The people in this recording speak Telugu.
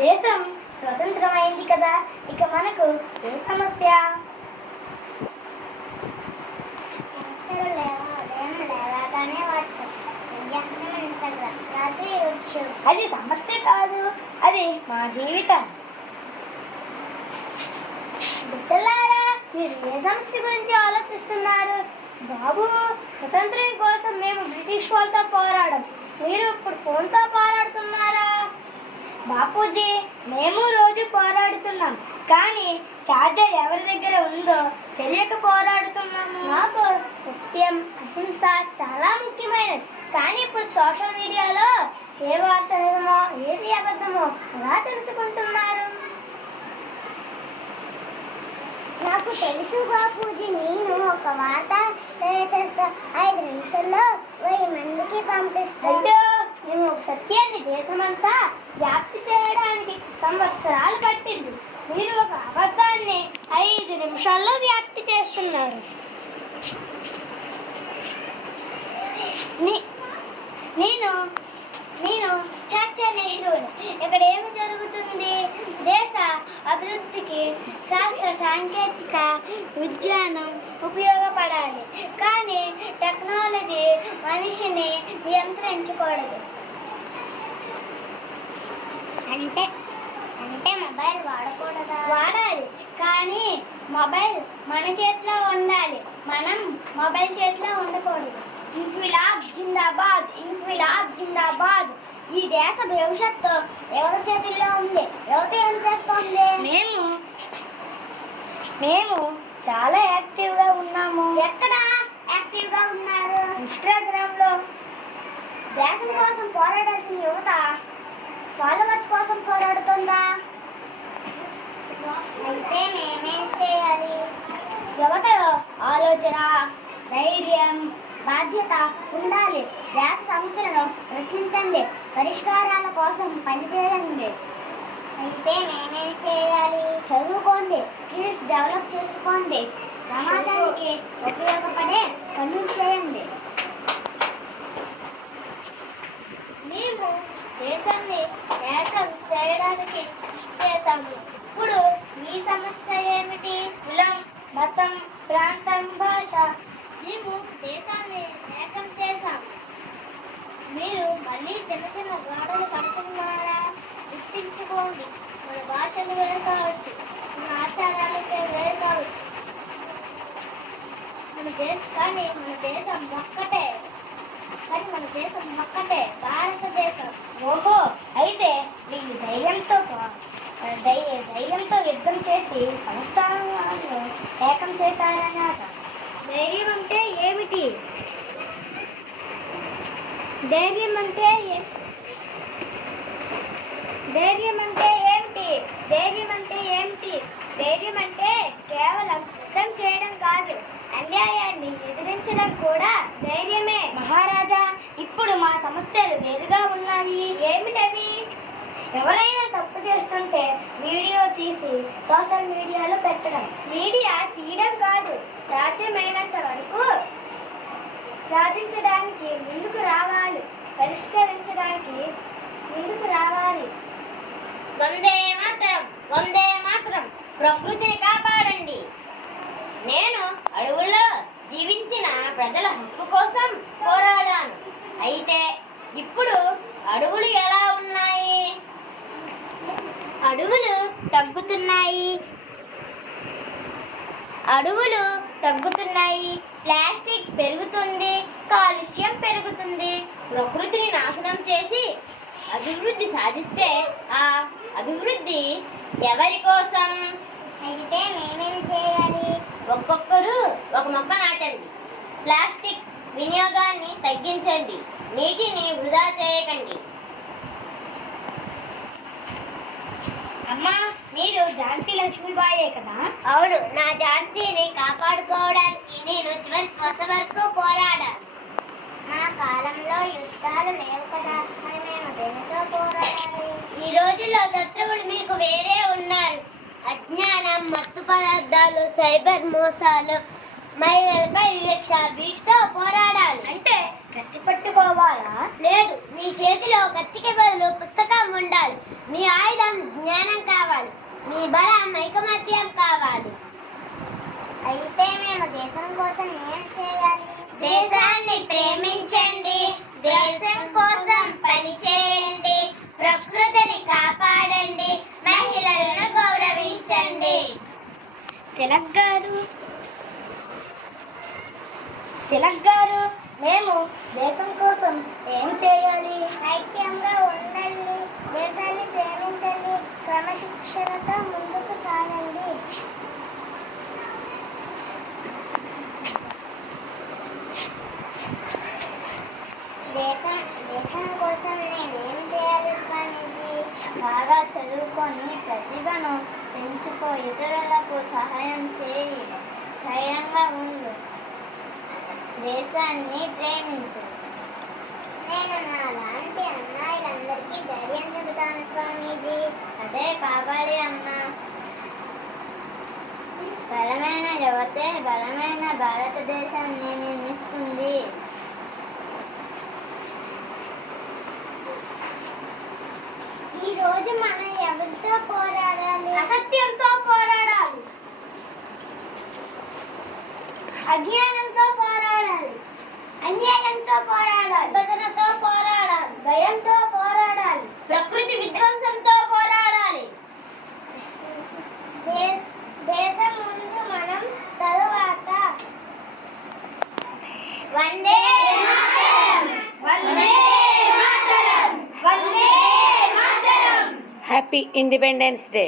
దేశం స్వతంత్రమైంది కదా, ఇక మనకు ఏ సమస్య? అది సమస్య కాదు, అది మా జీవితం. బిడ్డలారా, మీరు ఏ సమస్య గురించి ఆలోచిస్తున్నారు? బాబు, స్వతంత్రం కోసం మేము బ్రిటిష్ వాళ్ళతో పోరాడం, మీరు ఇప్పుడు ఫోన్తో పోరాడుతున్నారా? బాపూజీ, మేము రోజు పోరాడుతున్నాం, కానీ చార్జర్ ఎవరి దగ్గర ఉందో తెలియక పోరాడుతున్నాము. నాకు సత్యం, అహింస చాలా ముఖ్యమైనది, కానీ ఇప్పుడు సోషల్ మీడియాలో ఏ వార్త నిజమో ఏది అబద్ధమో ఎలా తెలుసుకుంటున్నారు? నాకు తెలుసు బాపూజీ, నేను ఒక వార్త చేస్తా, 5 నిమిషాల్లో 1000 మందికి పంపిస్తాను. అయ్యో, మేము ఒక సత్యాన్ని దేశమంతా వ్యాప్తి చేయడానికి సంవత్సరాలు పట్టింది, మీరు ఒక అబద్ధాన్ని 5 నిమిషాల్లో వ్యాప్తి చేస్తున్నారు. నేను చాచా నెహ్రూని. ఇక్కడ ఏమి జరుగుతుంది? దేశ అభివృద్ధికి శాస్త్ర సాంకేతిక విజ్ఞానం ఉపయోగపడాలి, కానీ టెక్నాలజీ మనిషిని నియంత్రించకూడదు. అంటే మొబైల్ వాడకూడదా? వాడాలి, కానీ మొబైల్ మన చేతిలో ఉండాలి, మనం మొబైల్ చేతిలో ఉండకూడదు. ఇంక్విలాబ్ జిందాబాద్, ఇంక్విలాబ్ జిందాబాద్. ఈ దేశ భవిష్యత్తు ఎవరి చేతుల్లో ఉంది? యువత ఏం చేస్తోంది? మేము చాలా యాక్టివ్గా ఉన్నాము. ఎక్కడ యాక్టివ్గా ఉన్నారు? ఇన్స్టాగ్రామ్లో. దేశం కోసం పోరాడాల్సిన యువత ఫాలోవర్స్ కోసం పోరాడుతుందా? అయితే మేమేం చేయాలి? యువతలో ఆలోచన, ధైర్యం, బాధ్యత ఉండాలి. దేశ సమస్యలను ప్రశ్నించండి, పరిష్కారాల కోసం పనిచేయండి. అయితే మేమేం చేయాలి? చదువుకోండి, స్కిల్స్ డెవలప్ చేసుకోండి, సమాజానికి ఉపయోగపడే పనులు చేయండి. మేము దేశాన్ని ఏకం చేయడానికి చేశాము. ఇప్పుడు మీ సమస్య ఏమిటి? కులం, మతం, ప్రాంతం, భాష. మేము దేశాన్ని ఏకం చేశాం. మీరు మళ్ళీ చిన్న చిన్న గోడలు కడుతున్నారా? గుర్తించుకోండి, మన భాషలు వేరు కావచ్చు, మన ఆచారాలు వేరు కావచ్చు, మన దేశం ఒక్కటే భారతదేశం. ఓహో, అయితే వీళ్ళు ధైర్యంతో యుద్ధం చేసి సంస్థానాలను ఏకం చేశారన్నమాట. ధైర్యం అంటే ఏమిటి? ధైర్యం అంటే కేవలం యుద్ధం చేయడం కాదు, అన్యాయాన్ని ఎదిరించడం కూడా ధైర్యమే. మహారాజా, ఇప్పుడు మా సమస్యలు వేరుగా ఉన్నాయి. ఏమిటవి? ఎవరైనా తప్పు చేస్తుంటే వీడియో తీసి సోషల్ మీడియాలో పెట్టడం. మీడియా తీయడం కాదు, సాధ్యమైనంత వరకు సాధించడానికి ముందుకు రావాలి, పరిష్కరించడానికి ముందుకు రావాలి. వందే మాతరం, వందే మాతరం. ప్రకృతిని కాపాడండి. నేను అడవుల్లో జీవించిన ప్రజల హక్కు కోసం పోరాడాను. అయితే ఇప్పుడు అడవులు ఎలా ఉన్నాయి? అడవులు తగ్గుతున్నాయి, ప్లాస్టిక్ పెరుగుతుంది, కాలుష్యం పెరుగుతుంది. ప్రకృతిని నాశనం చేసి అభివృద్ధి సాధిస్తే ఆ అభివృద్ధి ఎవరి కోసం? అయితే మేమేం చేయాలి? ఒక్కొక్కరు ఒక మొక్క నాటండి, ప్లాస్టిక్ వినియోగాన్ని తగ్గించండి, నీటిని వృధా చేయకండి. అమ్మా, మీరు ఝాన్సీ లక్ష్మీబాయే కదా? అవును, నా ఝాన్సీని కాపాడుకోవడానికి నేను చివరి శ్వాస వరకు పోరాడాను. నా కాలంలో యుద్ధాలు లేవు కదా, మరి మేము దేనితో పోరాడాలి? ఈ రోజుల్లో శత్రువులు మీకు వేరే ఉన్నారు. అజ్ఞానం, మత్తు పదార్థాలు, సైబర్ మోసాలు, మహిళలపై వివక్ష వీటితో పోరాడాలి. అంటే కత్తి పట్టుకోవాలా? లేదు, మీ చేతిలో కత్తికి బదులు పుస్తకం ఉండాలి. మీ ఆయుధం జ్ఞానం కావాలి. మీ బలం ఐకమత్యం కావాలి. అయితే మేము దేశం కోసం ఏం చేయాలి? దేశాన్ని ప్రేమించండి, దేశం కోసం పని చేయండి, ప్రకృతిని కాపాడండి, మహిళలను గౌరవించండి. తిలక్ గారు, మేము దేశం కోసం ఏం చేయాలి? ఐక్యంగా ఉండండి, దేశాన్ని ప్రేమించండి, క్రమశిక్షణతో ముందుకు సాగండి. దేశం కోసం నేనేం చేయాలి స్వామీజీ? బాగా చదువుకొని ప్రతిభను పెంచుకో, ఇతరులకు సహాయం చేయి, ధైర్యంగా ఉండు, దేశాన్ని ప్రేమించు. నేను నా లాంటి అమ్మాయిలందరికీ ధైర్యం చెబుతాను స్వామీజీ. అదే కావాలి అమ్మా. బలమైన యువతే బలమైన భారతదేశాన్ని నిర్మిస్తుంది. ఈ రోజు మనం ఎవరితో పోరాడాలి? అసత్యంతో పోరాడాలి, అజ్ఞానంతో పోరాడాలి, అన్యాయంతో పోరాడాలి, విభజనతో పోరాడాలి, భయంతో పోరాడాలి, ప్రకృతి విధ్వంసంతో పోరాడాలి. దేశం ముందు మనం తరువాత. Vande Mataram! Vande Mataram! Vande Mataram! Happy independence day.